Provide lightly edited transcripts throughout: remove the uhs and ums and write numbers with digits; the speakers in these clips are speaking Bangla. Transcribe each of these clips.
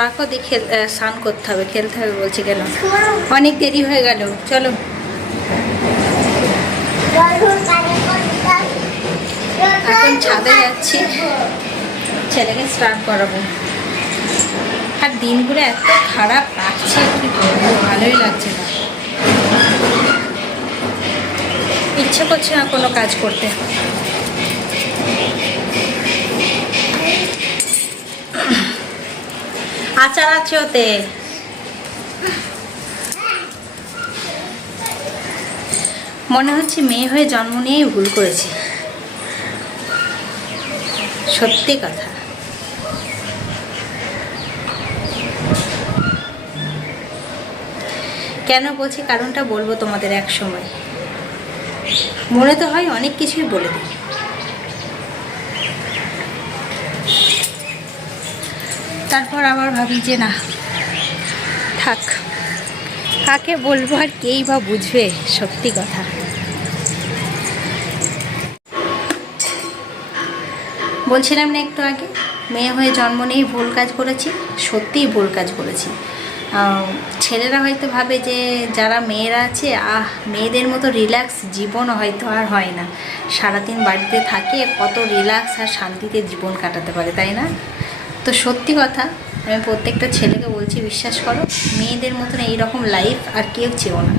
রাখো দিয়ে স্নান করতে হবে, খেলতে হবে বলছি কেন, অনেক দেরি হয়ে গেল। চলো এখন ছাদে যাচ্ছি, ছেলেকে স্নান করাবো। আর দিনগুলো এত খারাপ কাটছে, কি বলবো, ভালোই লাগছে না, ইচ্ছে করছে না কোনো কাজ করতে। আচার আছে ওতে, মনে হচ্ছে মেয়ে হয়ে জন্ম নিয়েই ভুল করেছি, সত্যি কথা। কেন বলছি কারণটা বলবো তোমাদের এক সময়। মনে তো হয় অনেক কিছুই বলে দিই, তারপর আবার ভাবি যে না থাক, কাকে বলবো আর কেই বা বুঝবে, সত্যি কথা। বলছিলাম না একটু আগে, মেয়ে হয়ে জন্ম নিয়েই ভুল কাজ করেছি, সত্যিই ভুল কাজ করেছি। ছেলেরা হয়তো ভাবে যে যারা মেয়েরা আছে, মেয়েদের মতো রিল্যাক্স জীবন হয়তো আর হয় না, সারাদিন বাড়িতে থাকে কত রিল্যাক্স আর শান্তিতে জীবন কাটাতে পারে, তাই না? তো সত্যি কথা, আমি প্রত্যেকটা ছেলেকে বলছি, বিশ্বাস করো, মেয়েদের মতন এইরকম লাইফ আর কেউ চেও না।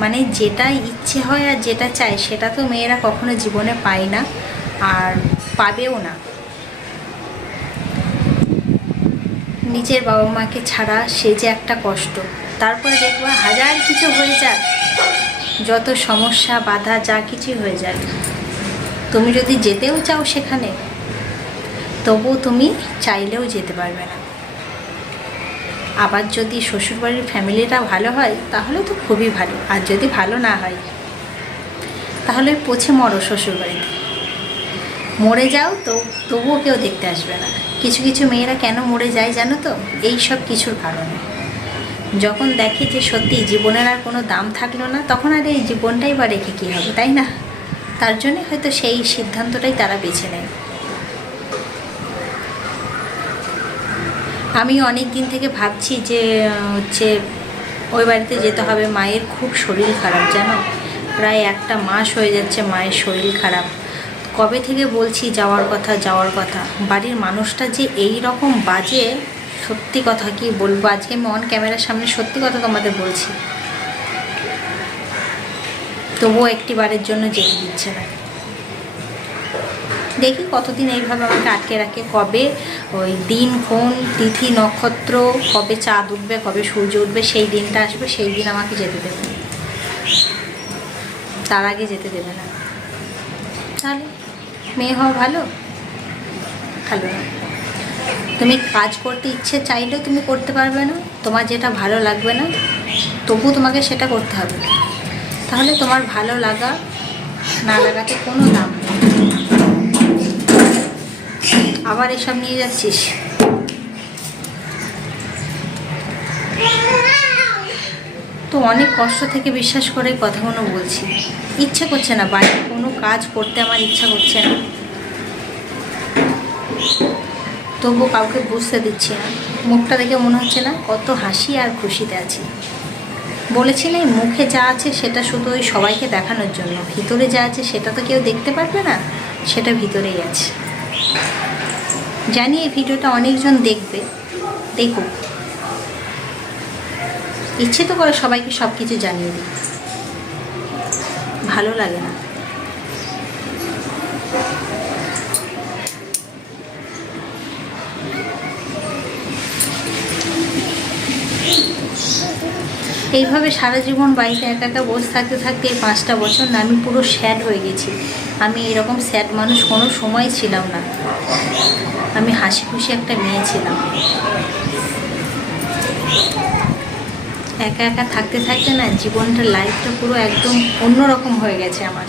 মানে যেটা ইচ্ছে হয় আর যেটা চায় সেটা তো মেয়েরা কখনো জীবনে পায় না, আর পাবেও না। নিজের বাবা মাকে ছাড়া সে যে একটা কষ্ট, তারপরে দেখবা হাজার কিছু হয়ে যাক, যত সমস্যা বাধা যা কিছু হয়ে যাক, তুমি যদি যেতেও চাও সেখানে, তবুও তুমি চাইলেও যেতে পারবে না। আবার যদি শ্বশুরবাড়ির ফ্যামিলিটা ভালো হয় তাহলে তো খুবই ভালো, আর যদি ভালো না হয় তাহলে পচে মরো শ্বশুরবাড়িতে, মরে যাও তো তবুও কেউ দেখতে আসবে না। কিছু কিছু মেয়েরা কেন মরে যায় জানো তো? এই সব কিছুর কারণে। যখন দেখে যে সত্যি জীবনের আর কোনো দাম থাকলো না, তখন আর এই জীবনটাই বা রেখে কী হবে, তাই না? তার জন্যে হয়তো সেই সিদ্ধান্তটাই তারা বেছে নেয়। আমি অনেক দিন থেকে ভাবছি যে ওই বাড়িতে যেতে হবে, মায়ের খুব শরীর খারাপ জানো, প্রায় একটা মাস হয়ে যাচ্ছে মায়ের শরীর খারাপ। কবে থেকে বলছি যাওয়ার কথা, বাড়ির মানুষটা যে এই রকম বাজে, সত্যি কথা কি বলবো, আজকে আমি অন ক্যামেরার সামনে সত্যি কথা তোমাদের বলছি, তবুও একটি বারের জন্য যেতে দিচ্ছে না। দেখি কতদিন এইভাবে আমাকে আটকে রাখে, কবে ওই দিন কোন তিথি নক্ষত্র, কবে চাঁদ উঠবে, কবে সূর্য উঠবে, সেই দিনটা আসবে, সেই দিন আমাকে যেতে দেবে, তার আগে যেতে দেবে না। তাহলে মেয়ে হওয়া ভালো ভালো না। তুমি কাজ করতে ইচ্ছে চাইলেও তুমি করতে পারবে না, তোমার যেটা ভালো লাগবে না তবু তোমাকে সেটা করতে হবে, তাহলে তোমার ভালো লাগা না লাগাতে কোনো দাম নেই। আবার এসব নিয়ে যাচ্ছিস? তো অনেক কষ্ট থেকে বিশ্বাস করে কথাগুলো বলছি, ইচ্ছে করছে না, বাড়ির কোনো কাজ করতে আমার ইচ্ছা করছে না, তবু কাউকে বুঝতে দিচ্ছি না। মুখটা দেখে মনে হচ্ছে না কত হাসি আর খুশিতে আছি। বলেছিলে মুখে যা আছে সেটা শুধু ওই সবাইকে দেখানোর জন্য, ভিতরে যা আছে সেটা তো কেউ দেখতে পারবে না, সেটা ভিতরেই আছে। জানি এই ভিডিওটা অনেকজন দেখবে, দেখুক, ইচ্ছে তো করে সবাইকে সব কিছু জানিয়ে দিই, ভালো লাগে না। এইভাবে সারা জীবন বাড়িতে একা একা বসে থাকতে থাকতে এই 5টা বছর না আমি পুরো স্যাড হয়ে গেছি। আমি এরকম স্যাড মানুষ কোনো সময় ছিলাম না, আমি হাসি খুশি একটা মেয়ে ছিলাম। একা একা থাকতে থাকতে না জীবনটা, লাইফটা পুরো একদম অন্যরকম হয়ে গেছে আমার।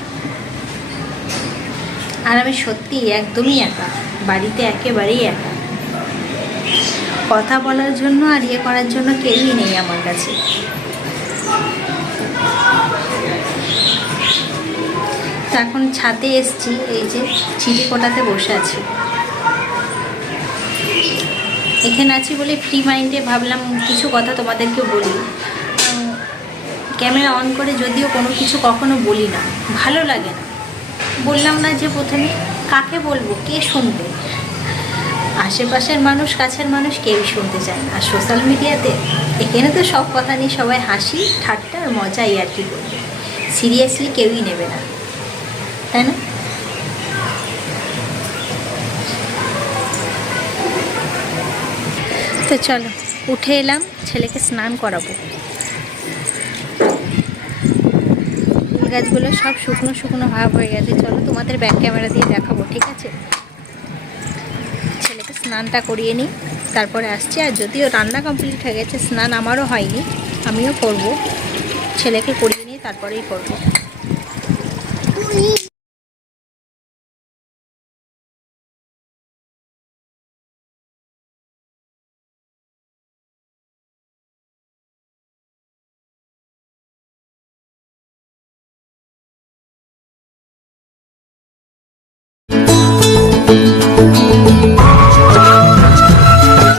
আর আমি সত্যি একদমই একা, বাড়িতে একেবারেই একা, কথা বলার জন্য আর ইয়ে করার জন্য কেউই নেই আমার কাছে। তো এখন ছাদে এসছি, এই যে চিড়ি কোটাতে বসে আছি। এখানে আছি বলে ফ্রি মাইন্ডে ভাবলাম কিছু কথা তোমাদেরকে বলি। ক্যামেরা অন করে যদিও কোনো কিছু কখনো বলি না, ভালো লাগে না। বললাম না যে প্রথমে, কাকে বলবো, কে শুনবে? আশেপাশের মানুষ, কাছের মানুষ কেউই শুনতে চায় না। আর সোশ্যাল মিডিয়াতে এখানে তো সব কথা নিয়ে সবাই হাসি ঠাট্টা আর মজাই আর কি করবে, সিরিয়াসলি কেউই নেবে না, তাই না? তো চলো, উঠে এলাম, ছেলেকে স্নান করাবো। ফুল গাছগুলো সব শুকনো শুকনো ভাব হয়ে গেছে। চলো তোমাদের ব্যাক ক্যামেরা দিয়ে দেখাবো, ঠিক আছে? ছেলেকে স্নানটা করিয়ে নিই, তারপরে আসছি। আর যদিও রান্না কমপ্লিট হয়ে গেছে, স্নান আমারও হয়নি, আমিও করব। ছেলেকে করিয়ে নিই, তারপরেই করবো।